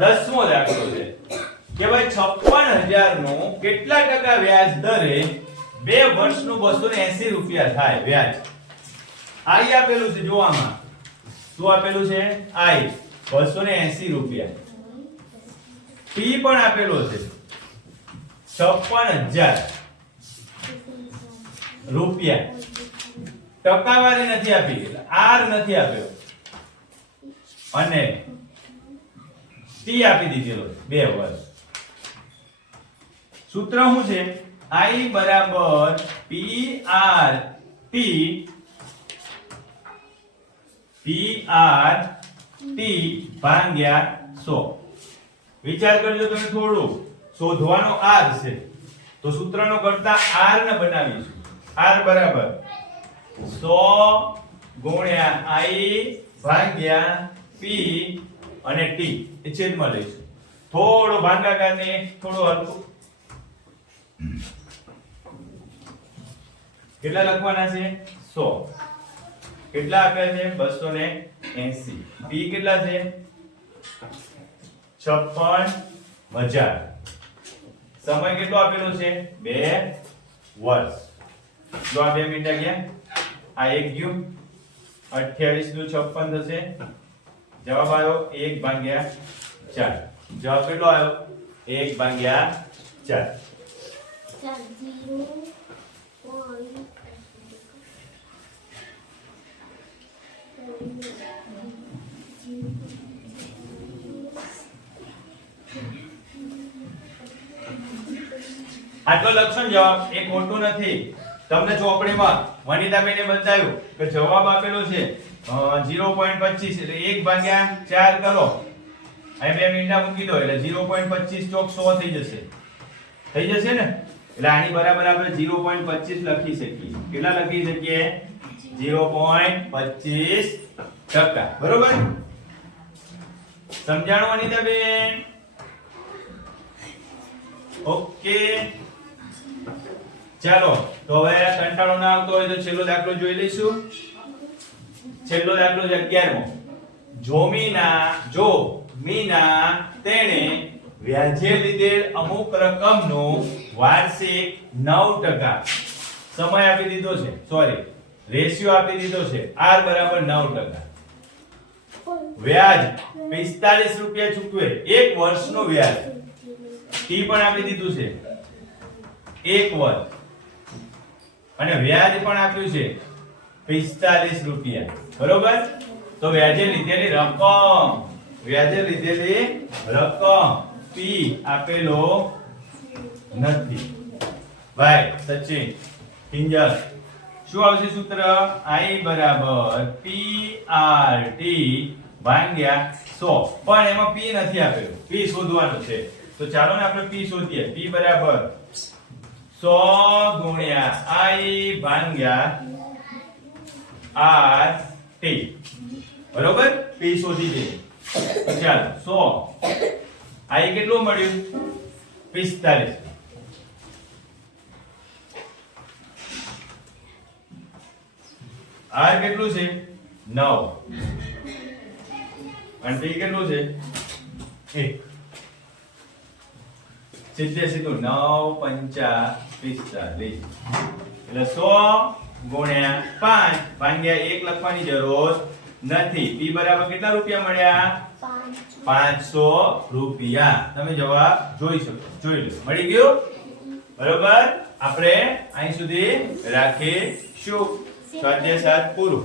10મો દાખલો છે કે ભાઈ 56,000 નું કેટલા ટકા વ્યાજ દરે 2 વર્ષનું 280 રૂપિયા થાય વ્યાજ. આઈ આપેલું છે જોવામાં. શું આપેલું છે? આઈ 280 રૂપિયા. પી પણ આપેલો છે 56,000 રૂપિયા. ટકાવારી નથી આપી એટલે આર નથી આપ્યો અને ટી આપી દીધેલો 2 વર્ષ. સૂત્ર શું છે? I બરાબર PR T ભાગ્યા 100. વિચાર કરજો તમે થોડું. શોધવાનો r છે તો સૂત્રનો કરતા r ને બનાવીશું. r બરાબર 100 ગુણ્યા I ભાગ્યા P અને T એ છેદમાં લઈશું. થોડો ભાગાકારને થોડો હલકું. કેટલા લખવાના છે? 100. કેટલા આપ્યા છે? 280. P કેટલા છે? 56,000. સમય કેટલો આપેલો છે? 2 વર્ષ. જો આ 2 મિનિટ ગયા, આ 1 ગયું, 28 નું 56 થશે. જવાબ આવ્યો 1/4. જવાબ કેટલો આવ્યો? 1/4. આટલો લક્ષણ જવાબ એ ખોટું નથી. તમને ચોપડીમાં વનિતાબેને બતાવ્યું કે જવાબ આપેલો છે 0.25 એટલે 1/4 કરો. અહીં 2 મિનિટ મૂકી દો એટલે 0.25 ચોક 100 થઈ જશે. થઈ જશે ને? એટલે આની બરાબર આપણે 0.25 લખી શકીએ. કેટલા લખી શકીએ? 0.25%. બરોબર? સમજાણું અનિતાબેન? ઓકે. ચાલો તો હવે કંટાળો ના આવતો હોય તો છેલ્લો દાખલો જોઈ લઈશું. છેલ્લો દાખલો છે 11મો. જો મીના તેણે વ્યાજે લીધેલ અમુક રકમનું વાર્ષિક 9% સમય આપી દીધો છે. સોરી, રેશિયો આપી દીધો છે. r બરાબર 9%. વ્યાજ 45 રૂપિયા ચૂકવે. 1 વર્ષનું વ્યાજ. t પણ આપી દીધું છે 1 વર્ષ અને વ્યાજ પણ આપ્યું છે 45 રૂપિયા. બરોબર? તો વ્યાજે લીધેલી રકમ p આપેલો નથી. ભાઈ સચિન કિંજલ શું આવશે સૂત્ર? I બરાબર PRT ભાગ્યા 100. પણ એમાં p નથી આપેલો. p શોધવાનું છે. તો ચાલો ને આપણે p શોધીએ. p બરાબર 100 ગુણ્યા I ભાગ્યા RT. બરોબર? p શોધી દે. ચાલો 100 I કેટલું મળ્યું? 45. R કેટલું છે? 9. અને t કેટલું છે? 1. સીધું 9 5 45. એટલે 100 ગુણ્યા 5 ભાગ્યા 1 લખવાની જરૂર નથી. p બરાબર કેટલા રૂપિયા મળ્યા? 500 રૂપિયા. તમે જવાબ જોઈ શકો. જોઈ લો. મળી ગયું? બરોબર? આપણે અહીં સુધી રાખીશું. સ્વાધ્યાય 7 પૂરું.